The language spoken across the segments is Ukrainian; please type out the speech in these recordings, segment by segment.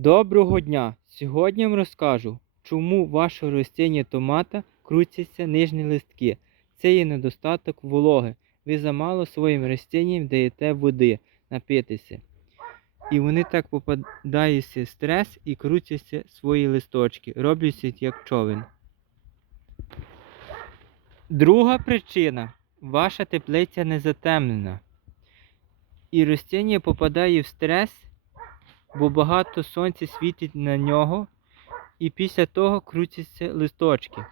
Доброго дня! Сьогодні вам розкажу, чому в вашого ростіння томата крутяться нижні листки. Це є недостаток вологи. Ви замало своїм ростінням даєте води напитися. І вони так попадаються в стрес і крутяться свої листочки, робляться як човен. Друга причина ваша теплиця не затемнена. І ростіння попадає в стрес бо багато сонця світить на нього, і після того крутяться листочки.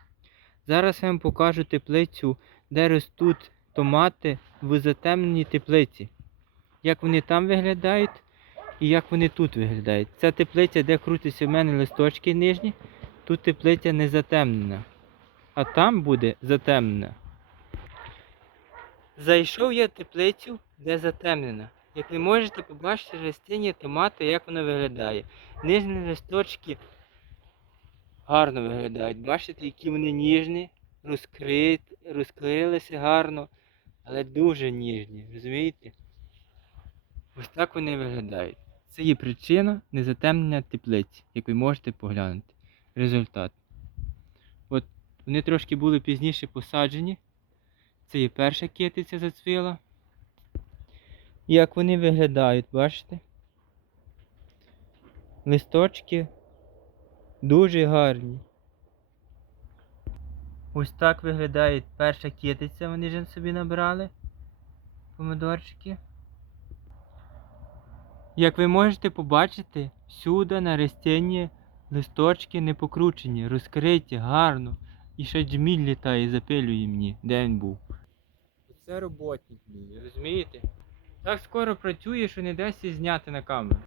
Зараз я вам покажу теплицю, де ростуть томати в затемненій теплиці. Як вони там виглядають і як вони тут виглядають. Ця теплиця, де крутяться в мене листочки нижні, тут теплиця не затемнена. А там буде затемнена. Зайшов я теплицю, де затемнена. Як ви можете побачити ростіння томати, як воно виглядає. Нижні листочки гарно виглядають. Бачите, які вони ніжні, розкрит, розкрилися гарно, але дуже ніжні. Розумієте? Ось так вони виглядають. Це є причина незатемнення теплиці, як ви можете поглянути. Результат. От вони трошки були пізніше посаджені. Це є перша китиця зацвіла. Як вони виглядають, бачите? Листочки дуже гарні. Ось так виглядає перша китиця, вони ж собі набрали. Помидорчики. Як ви можете побачити, всюди на ростінні листочки не покручені, розкриті, гарно. І ще джміль літає запилює мені, де він був. Це роботник мій, розумієте? Так скоро працює, що не дасть і зняти на камеру.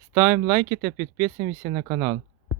Ставимо лайки та підписуємося на канал.